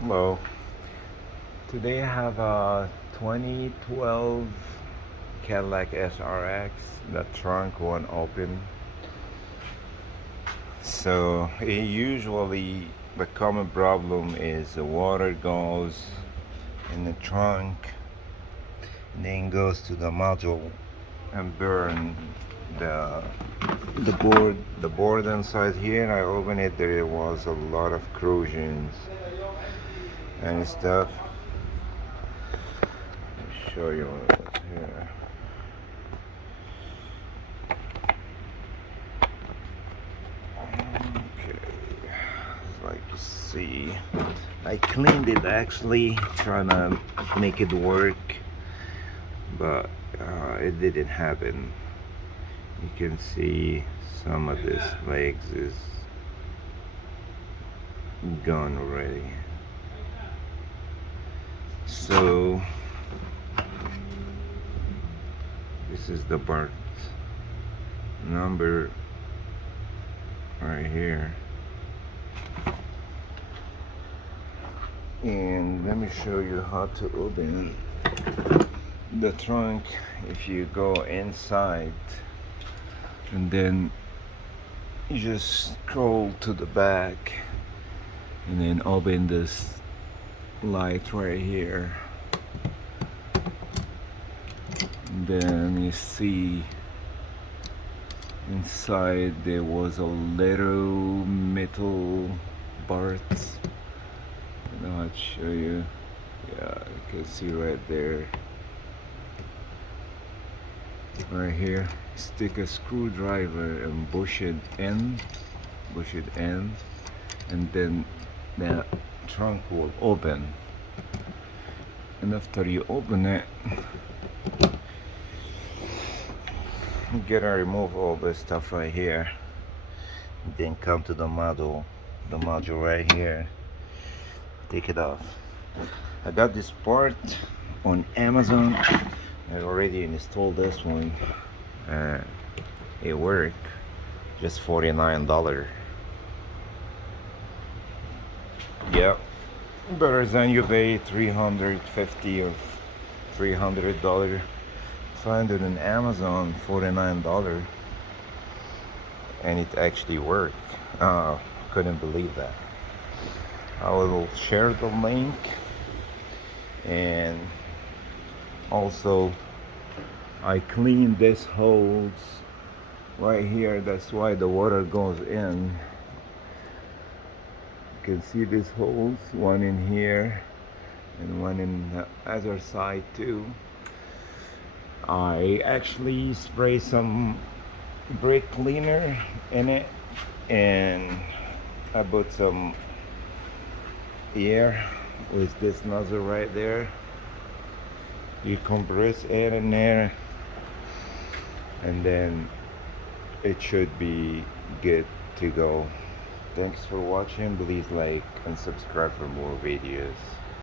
Hello. Today I have a 2012 Cadillac Srx. The trunk won't open. So usually the common problem is the water goes in the trunk and then goes to the module and burn the the board inside here. I opened it. There was a lot of corrosions and stuff. Show you what's here. Okay, like you see, I cleaned it actually, trying to make it work, but it didn't happen. You can see some of this legs is gone already. So this is the part number right here, and let me show you how to open the trunk. If you go inside and then you just scroll to the back and then open this light right here, and then you see inside there was a little metal parts. I know how to show you. Yeah, you can see right there. Right here, stick a screwdriver and push it in, and then the trunk will open. And after you open it, you gotta remove all this stuff right here. Then come to the module right here. Take it off. I got this part on Amazon. I already installed this one. It worked. Just $49. Yep. Better than you pay $350 or $300. Find it on Amazon, $49, and it actually worked. Couldn't believe that. I will share the link, and also I cleaned this holes right here. That's why the water goes in. You can see these holes, one in here and one in the other side too. I actually spray some brake cleaner in it, and I put some air with this nozzle right there. You compress air in there, and then it should be good to go. Thanks for watching. Please like and subscribe for more videos.